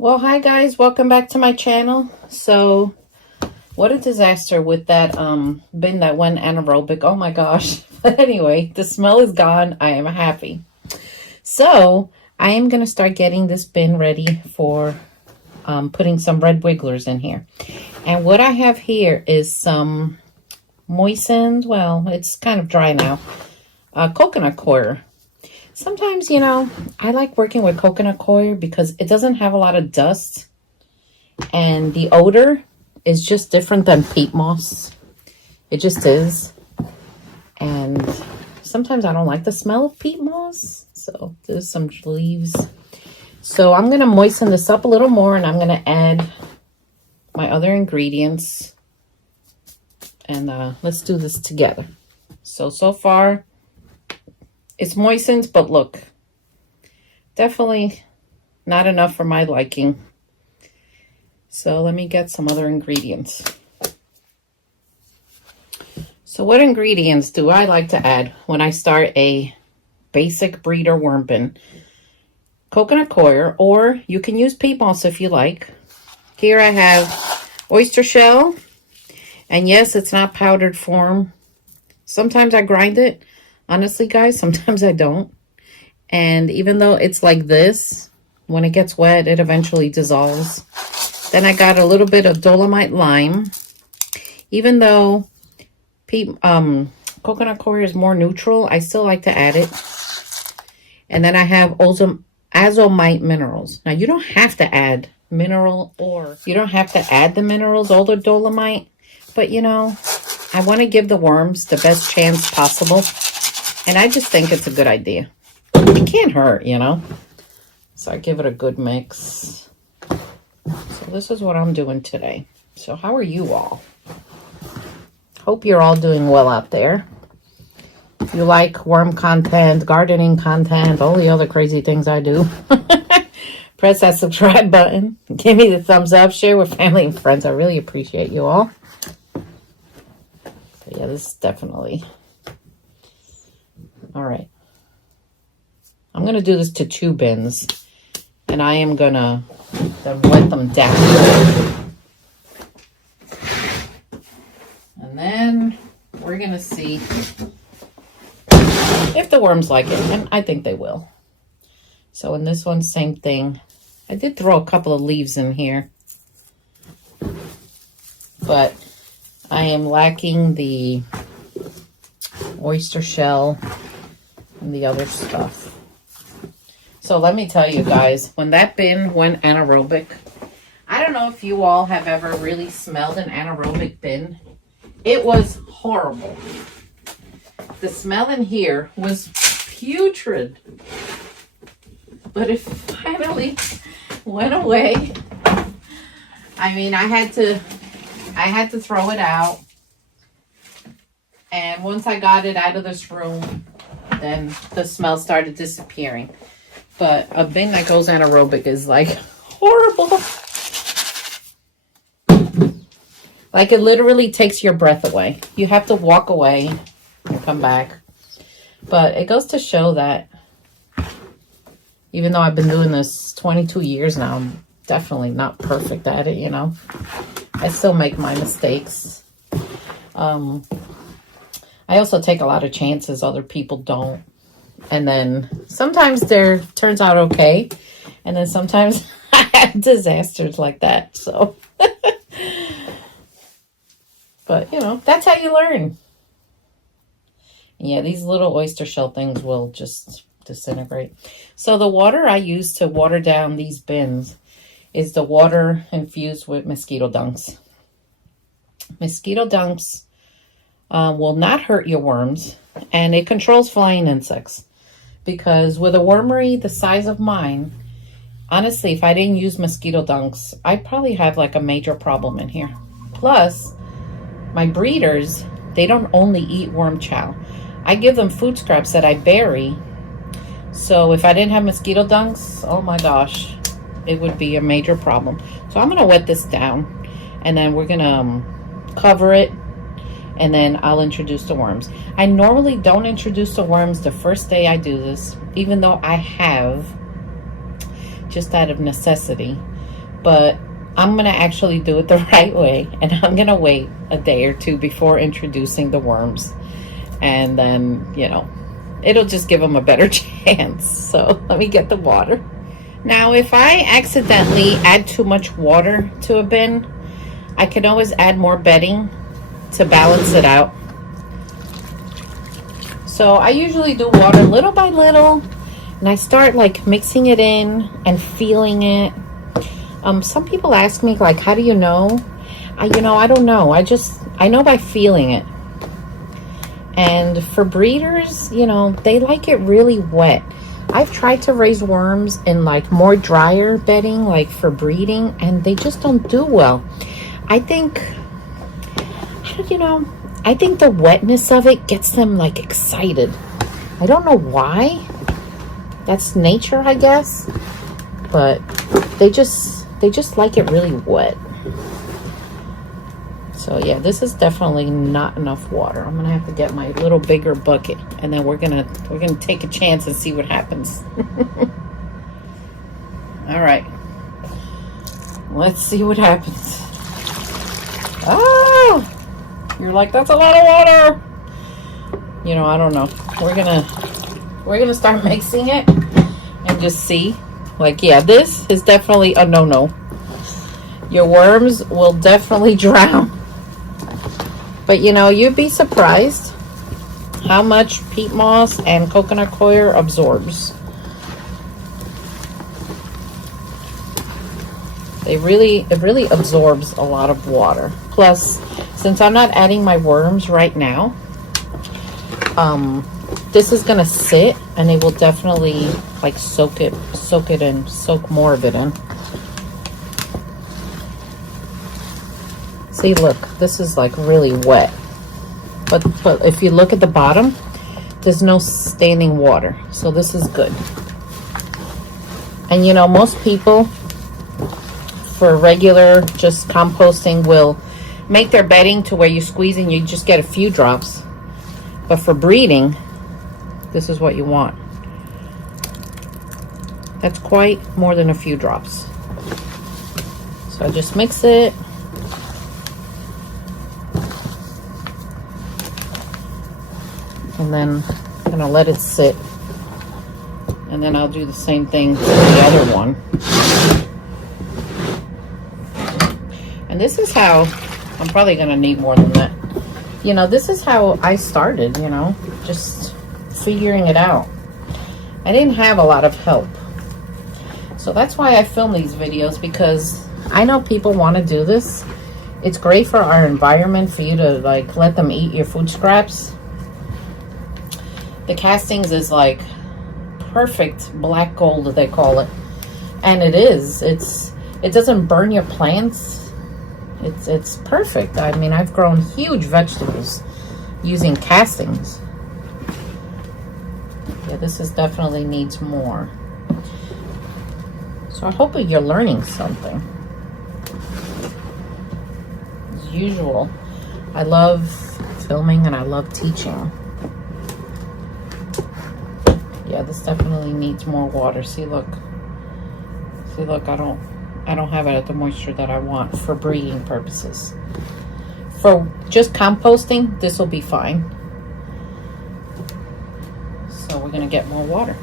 Well, hi guys, welcome back to my channel. So, what a disaster with that bin that went anaerobic. Oh my gosh. But anyway, the smell is gone. I am happy. So, I am going to start getting this bin ready for putting some red wigglers in here. And what I have here is some moistened, well, it's kind of dry now, coconut coir. Sometimes, you know, I like working with coconut coir because it doesn't have a lot of dust. And the odor is just different than peat moss. It just is. And sometimes I don't like the smell of peat moss. So there's some leaves. So I'm going to moisten this up a little more. And I'm going to add my other ingredients. And let's do this together. So far, it's moistened, but look, definitely not enough for my liking. So let me get some other ingredients. So what ingredients do I like to add when I start a basic breeder worm bin? Coconut coir, or you can use peat moss if you like. Here I have oyster shell. And yes, it's not powdered form. Sometimes I grind it. Honestly, guys, sometimes I don't. And even though it's like this, when it gets wet, it eventually dissolves. Then I got a little bit of dolomite lime. Even though coconut coir is more neutral, I still like to add it. And then I have azomite minerals. Now, you don't have to add mineral, or you don't have to add the minerals or the dolomite. But, you know, I want to give the worms the best chance possible. And I just think it's a good idea. It can't hurt, you know. So I give it a good mix. So this is what I'm doing today. So how are you all? Hope you're all doing well out there. If you like worm content, gardening content, all the other crazy things I do, press that subscribe button. Give me the thumbs up. Share with family and friends. I really appreciate you all. But yeah, this is definitely... All right. I'm going to do this to 2 bins. And I am going to wet them down. And then we're going to see if the worms like it. And I think they will. So in this one, same thing. I did throw a couple of leaves in here. But I am lacking the oyster shell and the other stuff. So let me tell you guys, when that bin went anaerobic, I don't know if you all have ever really smelled an anaerobic bin. It was horrible. The smell in here was putrid. But it finally went away. I mean, I had to throw it out. And once I got it out of this room, then the smell started disappearing. But a bin that goes anaerobic is like horrible. Like it literally takes your breath away. You have to walk away and come back. But it goes to show that even though I've been doing this 22 years now, I'm definitely not perfect at it, you know. I still make my mistakes. I also take a lot of chances other people don't. And then sometimes there turns out okay. And then sometimes I have disasters like that. So, but you know, that's how you learn. Yeah, these little oyster shell things will just disintegrate. So the water I use to water down these bins is the water infused with mosquito dunks. Mosquito dunks will not hurt your worms, and it controls flying insects. Because with a wormery the size of mine, honestly, if I didn't use mosquito dunks, I'd probably have like a major problem in here. Plus, my breeders, they don't only eat worm chow. I give them food scraps that I bury. So if I didn't have mosquito dunks, oh my gosh, it would be a major problem. So I'm going to wet this down, and then we're going to cover it. And then I'll introduce the worms. I normally don't introduce the worms the first day I do this, even though I have, just out of necessity. but I'm gonna actually do it the right way, and I'm gonna wait a day or two before introducing the worms, and then, you know, it'll just give them a better chance. So let me get the water. Now, if I accidentally add too much water to a bin, I can always add more bedding to balance it out. So I usually do water little by little, and I start like mixing it in and feeling it. Some people ask me, like, how do you know? You know, I don't know. I know by feeling it. And for breeders, you know, they like it really wet. I've tried to raise worms in like more drier bedding, like for breeding, and they just don't do well. I think, you know, I think the wetness of it gets them like excited. I don't know why. That's nature, I guess. But they just like it really wet. So yeah, this is definitely not enough water. I'm gonna have to get my little bigger bucket, and then we're gonna take a chance and see what happens. All right, let's see what happens. Oh, you're like, that's a lot of water. You know, I don't know. We're gonna start mixing it and just see. Like, yeah, this is definitely a no-no. Your worms will definitely drown. But, you know, you'd be surprised how much peat moss and coconut coir absorbs. It really absorbs a lot of water. Plus, since I'm not adding my worms right now, this is gonna sit, and it will definitely like soak it in, soak more of it in. See, look, this is like really wet. But if you look at the bottom, there's no standing water. So this is good. And you know, most people for regular just composting will make their bedding to where you squeeze and you just get a few drops. But for breeding, this is what you want. That's quite more than a few drops. So I just mix it. And then I'm gonna let it sit. And then I'll do the same thing to the other one. And this is how, I'm probably gonna need more than that. You know, this is how I started, you know, just figuring it out. I didn't have a lot of help. So that's why I film these videos, because I know people want to do this. It's great for our environment, for you to like let them eat your food scraps. The castings is like perfect black gold, they call it. And it is. It doesn't burn your plants. It's perfect. I mean, I've grown huge vegetables using castings. Yeah, this is definitely needs more. So I hope you're learning something. As usual, I love filming and I love teaching. Yeah, this definitely needs more water. See, look. See, look, I don't have it at the moisture that I want for breeding purposes. For just composting, this will be fine. So we're gonna get more water.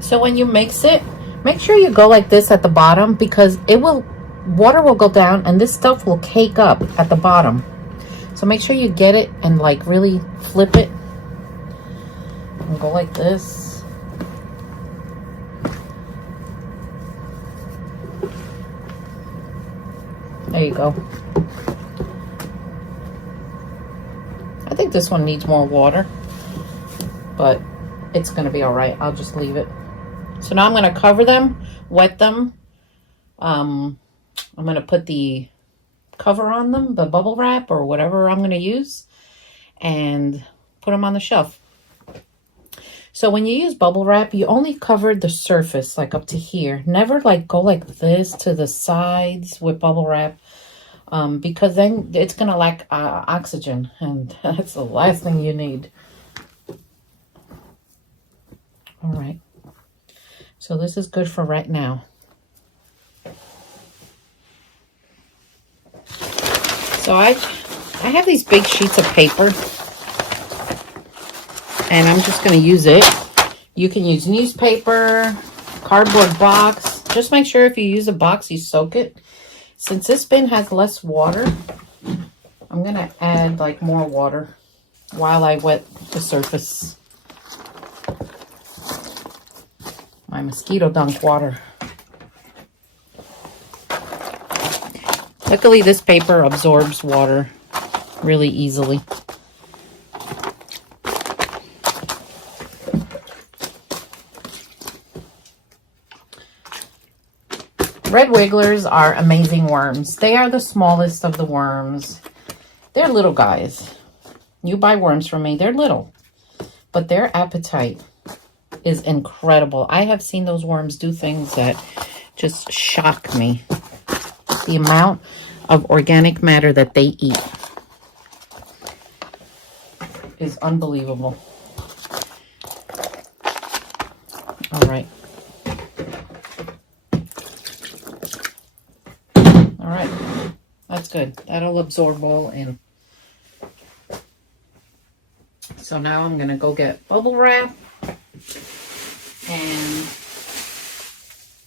So when you mix it, make sure you go like this at the bottom, because water will go down and this stuff will cake up at the bottom. So make sure you get it and like really flip it and go like this. There you go. I think this one needs more water, but it's gonna be all right. I'll just leave it. So now I'm going to cover them, wet them. I'm going to put the cover on them, the bubble wrap or whatever I'm going to use, and put them on the shelf. So when you use bubble wrap, you only cover the surface, like up to here. Never like go like this to the sides with bubble wrap, because then it's gonna lack oxygen, and that's the last thing you need. All right. So this is good for right now. So I have these big sheets of paper, and I'm just going to use it. You can use newspaper, cardboard box. Just make sure if you use a box, you soak it. Since this bin has less water, I'm going to add like more water while I wet the surface. My mosquito dunk water. Luckily, this paper absorbs water really easily. Red wigglers are amazing worms. They are the smallest of the worms. They're little guys. You buy worms from me, they're little, but their appetite is incredible. I have seen those worms do things that just shock me. The amount of organic matter that they eat is unbelievable. All right. All right. That's good. That'll absorb all in. So now I'm going to go get bubble wrap. And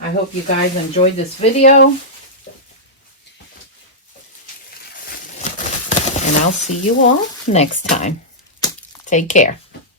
I hope you guys enjoyed this video. And I'll see you all next time. Take care.